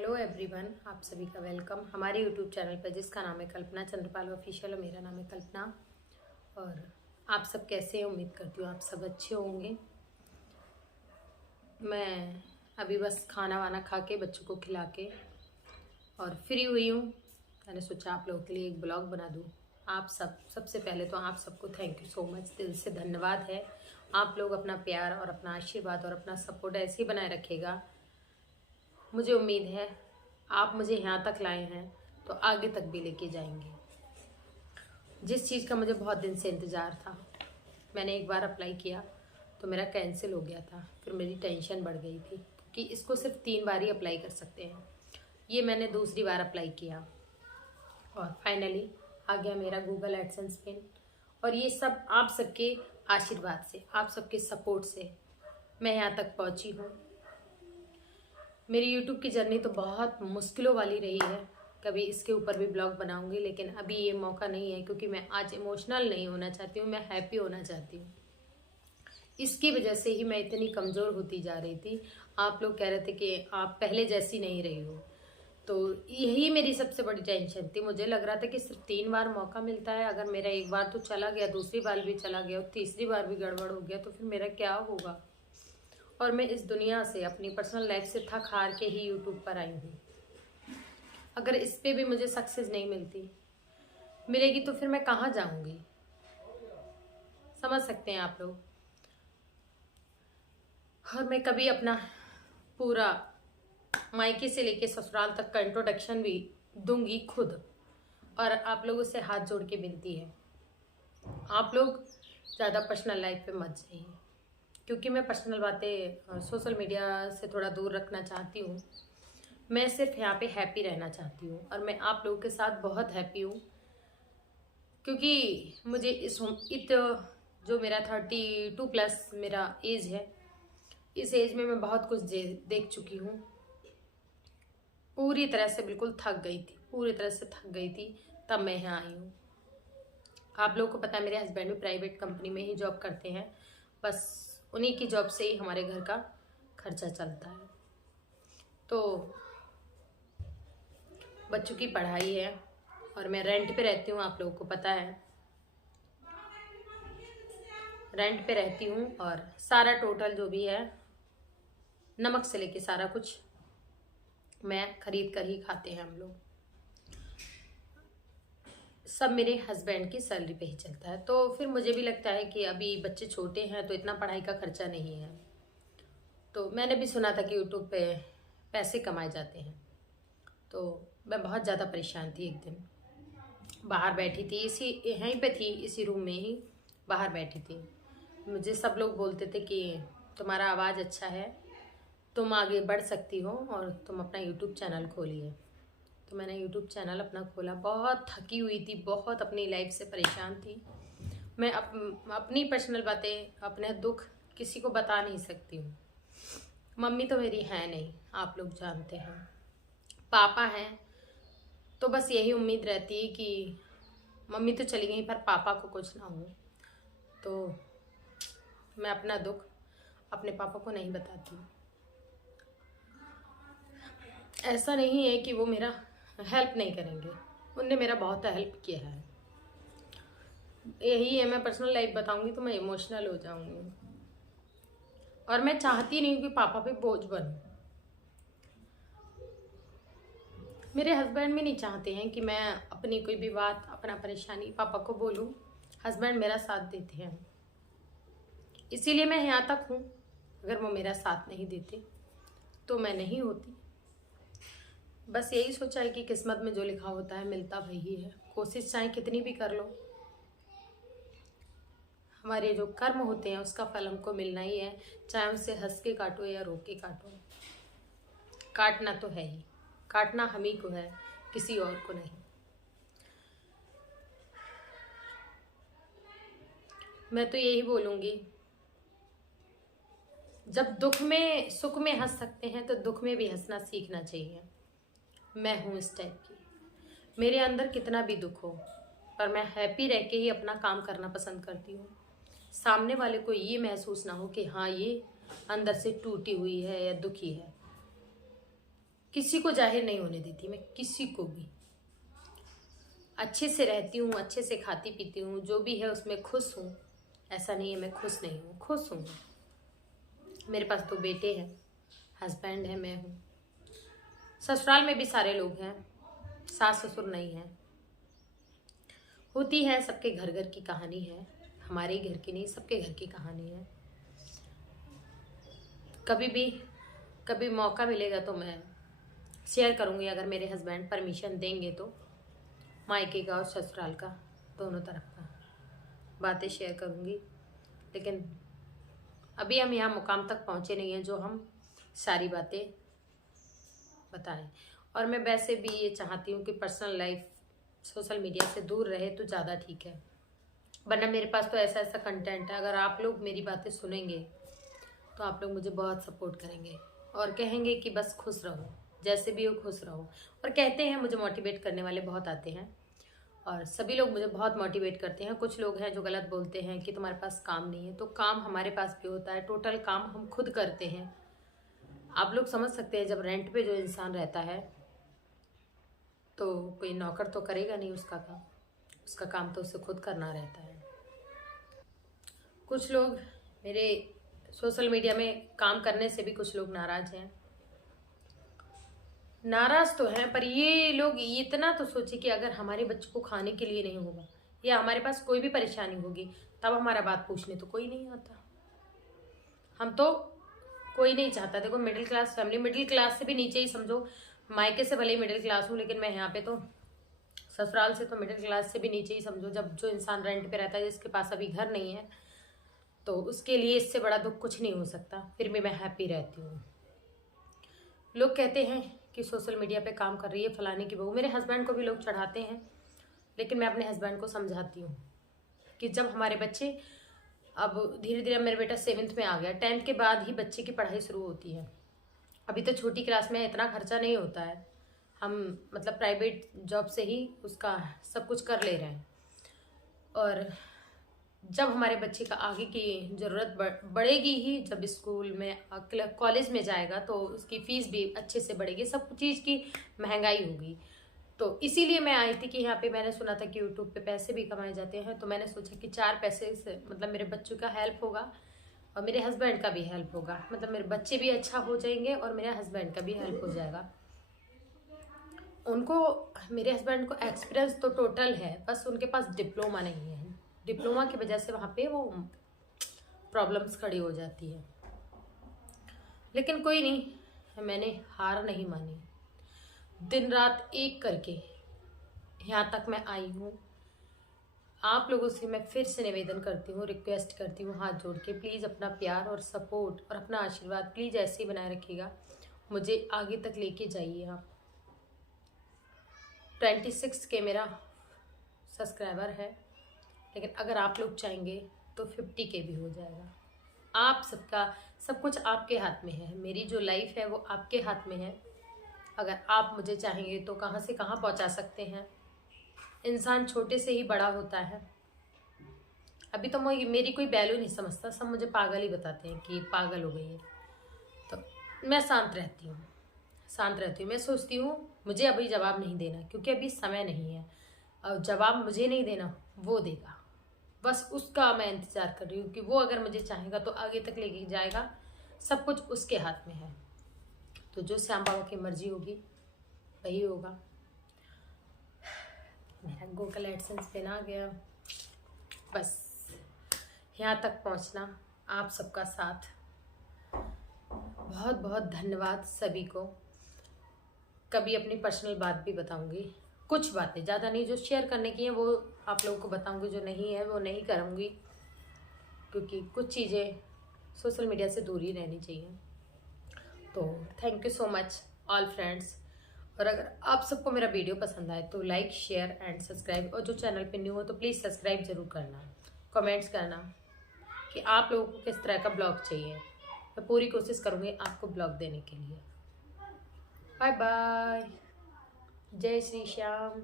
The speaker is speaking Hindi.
हेलो एवरीवन, आप सभी का वेलकम हमारे यूट्यूब चैनल पर जिसका नाम है कल्पना चंद्रपाल ऑफिशियल और मेरा नाम है कल्पना। और आप सब कैसे हैं? उम्मीद करती हूँ आप सब अच्छे होंगे। मैं अभी बस खाना वाना खा के बच्चों को खिला के और फ्री हुई हूँ। मैंने सोचा आप लोगों के लिए एक ब्लॉग बना दूँ। आप सबसे पहले तो आप सबको थैंक यू सो मच, दिल से धन्यवाद है। आप लोग अपना प्यार और अपना आशीर्वाद और अपना सपोर्ट ऐसे ही बनाए रखिएगा। मुझे उम्मीद है आप मुझे यहाँ तक लाए हैं तो आगे तक भी लेके जाएंगे। जिस चीज़ का मुझे बहुत दिन से इंतज़ार था, मैंने एक बार अप्लाई किया तो मेरा कैंसिल हो गया था। फिर मेरी टेंशन बढ़ गई थी कि इसको सिर्फ 3 बार ही अप्लाई कर सकते हैं। ये मैंने दूसरी बार अप्लाई किया और फाइनली आ गया मेरा गूगल एडसेंस पिन। और ये सब आप सबके आशीर्वाद से, आप सबके सपोर्ट से मैं यहाँ तक पहुँची हूँ। मेरी यूट्यूब की जर्नी तो बहुत मुश्किलों वाली रही है। कभी इसके ऊपर भी ब्लॉग बनाऊंगी, लेकिन अभी ये मौका नहीं है क्योंकि मैं आज इमोशनल नहीं होना चाहती हूँ, मैं हैप्पी होना चाहती हूँ। इसकी वजह से ही मैं इतनी कमज़ोर होती जा रही थी। आप लोग कह रहे थे कि आप पहले जैसी नहीं रही हो, तो यही मेरी सबसे बड़ी टेंशन थी। मुझे लग रहा था कि सिर्फ 3 बार मौका मिलता है, अगर मेरा एक बार तो चला गया, दूसरी बार भी चला गया और तीसरी बार भी गड़बड़ हो गया तो फिर मेरा क्या होगा। और मैं इस दुनिया से अपनी पर्सनल लाइफ से थक हार के ही यूट्यूब पर आई हूँ। अगर इस पे भी मुझे सक्सेस नहीं मिलेगी तो फिर मैं कहाँ जाऊँगी, समझ सकते हैं आप लोग। और मैं कभी अपना पूरा मायके से लेके ससुराल तक का इंट्रोडक्शन भी दूंगी खुद। और आप लोगों से हाथ जोड़ के विनती है, आप लोग ज़्यादा पर्सनल लाइफ पे मत जाइए, क्योंकि मैं पर्सनल बातें सोशल मीडिया से थोड़ा दूर रखना चाहती हूँ। मैं सिर्फ यहाँ पे हैप्पी रहना चाहती हूँ और मैं आप लोगों के साथ बहुत हैप्पी हूँ, क्योंकि मुझे जो मेरा 32+ मेरा एज है, इस एज में मैं बहुत कुछ देख चुकी हूँ। पूरी तरह से बिल्कुल थक गई थी, पूरी तरह से थक गई थी, तब मैं यहाँ आई हूँ। आप लोगों को पता है मेरे हस्बैंड भी प्राइवेट कंपनी में ही जॉब करते हैं, बस उन्हीं की जॉब से ही हमारे घर का खर्चा चलता है। तो बच्चों की पढ़ाई है और मैं रेंट पे रहती हूँ, आप लोगों को पता है रेंट पे रहती हूँ। और सारा टोटल जो भी है, नमक से लेके सारा कुछ मैं खरीद कर ही खाते हैं हम लोग। सब मेरे हस्बैंड की सैलरी पे ही चलता है। तो फिर मुझे भी लगता है कि अभी बच्चे छोटे हैं तो इतना पढ़ाई का खर्चा नहीं है। तो मैंने भी सुना था कि यूट्यूब पे पैसे कमाए जाते हैं, तो मैं बहुत ज़्यादा परेशान थी। एक दिन बाहर बैठी थी, यहीं पे थी, इसी रूम में ही बाहर बैठी थी। मुझे सब लोग बोलते थे कि तुम्हारा आवाज़ अच्छा है, तुम आगे बढ़ सकती हो और तुम अपना यूट्यूब चैनल खोलिए। तो मैंने यूट्यूब चैनल अपना खोला। बहुत थकी हुई थी, बहुत अपनी लाइफ से परेशान थी। मैं अपनी पर्सनल बातें, अपने दुख किसी को बता नहीं सकती हूँ। मम्मी तो मेरी है नहीं, आप लोग जानते हैं। पापा हैं तो बस यही उम्मीद रहती है कि मम्मी तो चली गई पर पापा को कुछ ना हो। तो मैं अपना दुख अपने पापा को नहीं बताती। ऐसा नहीं है कि वो मेरा हेल्प नहीं करेंगे, उनने मेरा बहुत हेल्प किया है। यही है, मैं पर्सनल लाइफ बताऊंगी तो मैं इमोशनल हो जाऊंगी और मैं चाहती नहीं कि पापा पे बोझ बनूं। मेरे हस्बैंड भी नहीं चाहते हैं कि मैं अपनी कोई भी बात, अपना परेशानी पापा को बोलूं। हस्बैंड मेरा साथ देते हैं, इसीलिए मैं यहाँ तक हूँ। अगर वो मेरा साथ नहीं देते तो मैं नहीं होती। बस यही सोचा है कि किस्मत में जो लिखा होता है मिलता वही है। कोशिश चाहे कितनी भी कर लो, हमारे जो कर्म होते हैं उसका फल हमको मिलना ही है, चाहे उसे हंस के काटो या रो के काटो। काटना तो है ही, काटना हम ही को है, किसी और को नहीं। मैं तो यही बोलूँगी, जब दुख में सुख में हंस सकते हैं तो दुख में भी हंसना सीखना चाहिए। मैं हूँ इस टाइप की। मेरे अंदर कितना भी दुख हो पर मैं हैप्पी रह के ही अपना काम करना पसंद करती हूँ। सामने वाले को ये महसूस ना हो कि हाँ ये अंदर से टूटी हुई है या दुखी है। किसी को जाहिर नहीं होने देती मैं, किसी को भी। अच्छे से रहती हूँ, अच्छे से खाती पीती हूँ, जो भी है उसमें खुश हूँ। ऐसा नहीं है मैं खुश नहीं हूँ, खुश हूँ। मेरे पास 2 बेटे हैं, हस्बैंड है, मैं हूँ। ससुराल में भी सारे लोग हैं, सास ससुर नहीं है। होती है, सबके घर घर की कहानी है, हमारे घर की नहीं, सबके घर की कहानी है। कभी मौका मिलेगा तो मैं शेयर करूँगी, अगर मेरे हस्बैंड परमिशन देंगे तो। मायके का और ससुराल का, दोनों तरफ का बातें शेयर करूँगी। लेकिन अभी हम यहाँ मुकाम तक पहुँचे नहीं हैं जो हम सारी बातें बताएं। और मैं वैसे भी ये चाहती हूँ कि पर्सनल लाइफ सोशल मीडिया से दूर रहे तो ज़्यादा ठीक है। वरना मेरे पास तो ऐसा ऐसा कंटेंट है, अगर आप लोग मेरी बातें सुनेंगे तो आप लोग मुझे बहुत सपोर्ट करेंगे और कहेंगे कि बस खुश रहो, जैसे भी हो खुश रहो। और कहते हैं, मुझे मोटिवेट करने वाले बहुत आते हैं और सभी लोग मुझे बहुत मोटिवेट करते हैं। कुछ लोग हैं जो गलत बोलते हैं कि तुम्हारे पास काम नहीं है, तो काम हमारे पास भी होता है। टोटल काम हम खुद करते हैं। आप लोग समझ सकते हैं, जब रेंट पे जो इंसान रहता है तो कोई नौकर तो करेगा नहीं उसका काम तो उसे खुद करना रहता है। कुछ लोग मेरे सोशल मीडिया में काम करने से भी कुछ लोग नाराज हैं। नाराज तो हैं, पर ये लोग इतना तो सोचे कि अगर हमारे बच्चों को खाने के लिए नहीं होगा या हमारे पास कोई भी परेशानी होगी तब हमारा बात पूछने तो कोई नहीं आता। हम तो कोई नहीं चाहता। देखो, middle class family, middle class से भी नीचे ही समझो। मायके से भले ही मिडिल क्लास हूँ, लेकिन मैं यहाँ पे तो ससुराल से तो मिडिल क्लास से भी नीचे ही समझो। जब जो इंसान रेंट पे रहता है, जिसके पास अभी घर नहीं है, तो उसके लिए इससे बड़ा दुख कुछ नहीं हो सकता। फिर भी मैं हैप्पी रहती हूँ। लोग कहते हैं कि सोशल मीडिया पे काम कर रही है फलाने की बहू। मेरे हस्बैंड को भी लोग चढ़ाते हैं, लेकिन मैं अपने हस्बैंड को समझाती हूँ कि जब हमारे बच्चे, अब धीरे धीरे मेरा बेटा 7th में आ गया, 10th के बाद ही बच्चे की पढ़ाई शुरू होती है। अभी तो छोटी क्लास में इतना खर्चा नहीं होता है। हम मतलब प्राइवेट जॉब से ही उसका सब कुछ कर ले रहे हैं। और जब हमारे बच्चे का आगे की ज़रूरत बढ़ेगी ही, जब स्कूल में कॉलेज में जाएगा तो उसकी फ़ीस भी अच्छे से बढ़ेगी, सब चीज़ की महंगाई होगी। तो इसीलिए मैं आई थी कि यहाँ पे मैंने सुना था कि यूट्यूब पे पैसे भी कमाए जाते हैं। तो मैंने सोचा कि 4 पैसे से मतलब मेरे बच्चों का हेल्प होगा और मेरे हस्बैंड का भी हेल्प होगा। मतलब मेरे बच्चे भी अच्छा हो जाएंगे और मेरे हस्बैंड का भी हेल्प हो जाएगा। उनको, मेरे हस्बैंड को एक्सपीरियंस तो टोटल है, बस उनके पास डिप्लोमा नहीं है। डिप्लोमा की वजह से वहाँ पे वो प्रॉब्लम्स खड़ी हो जाती है। लेकिन कोई नहीं, मैंने हार नहीं मानी। दिन रात एक करके यहाँ तक मैं आई हूँ। आप लोगों से मैं फिर से निवेदन करती हूँ, रिक्वेस्ट करती हूँ हाथ जोड़ के, प्लीज़ अपना प्यार और सपोर्ट और अपना आशीर्वाद प्लीज़ ऐसे ही बनाए रखिएगा। मुझे आगे तक लेके जाइए आप। 26 के मेरा सब्सक्राइबर है, लेकिन अगर आप लोग चाहेंगे तो 50 के भी हो जाएगा। आप सबका सब कुछ आपके हाथ में है। मेरी जो लाइफ है वो आपके हाथ में है। अगर आप मुझे चाहेंगे तो कहाँ से कहाँ पहुँचा सकते हैं। इंसान छोटे से ही बड़ा होता है। अभी तो मेरी कोई वैल्यू नहीं समझता, सब मुझे पागल ही बताते हैं कि पागल हो गई है। तो मैं शांत रहती हूँ, मैं सोचती हूँ मुझे अभी जवाब नहीं देना, क्योंकि अभी समय नहीं है। और जवाब मुझे नहीं देना, वो देगा। बस उसका मैं इंतज़ार कर रही हूँ कि वो अगर मुझे चाहेगा तो आगे तक लेके जाएगा। सब कुछ उसके हाथ में है। तो जो श्याम बाबा की मर्जी होगी वही होगा। मेरा गूगल एडसेंस पे ना गया, बस यहाँ तक पहुँचना आप सबका साथ। बहुत बहुत धन्यवाद सभी को। कभी अपनी पर्सनल बात भी बताऊंगी, कुछ बातें, ज़्यादा नहीं। जो शेयर करने की है वो आप लोगों को बताऊंगी, जो नहीं है वो नहीं करूंगी, क्योंकि कुछ चीज़ें सोशल मीडिया से दूर ही रहनी चाहिए। तो thank you so much all friends. और अगर आप सबको मेरा वीडियो पसंद आए तो लाइक, शेयर एंड सब्सक्राइब। और जो चैनल पे न्यू हो तो प्लीज़ सब्सक्राइब ज़रूर करना, कमेंट्स करना कि आप लोगों को किस तरह का ब्लॉग चाहिए। मैं पूरी कोशिश करूँगी आपको ब्लॉग देने के लिए। बाय बाय, जय श्री श्याम।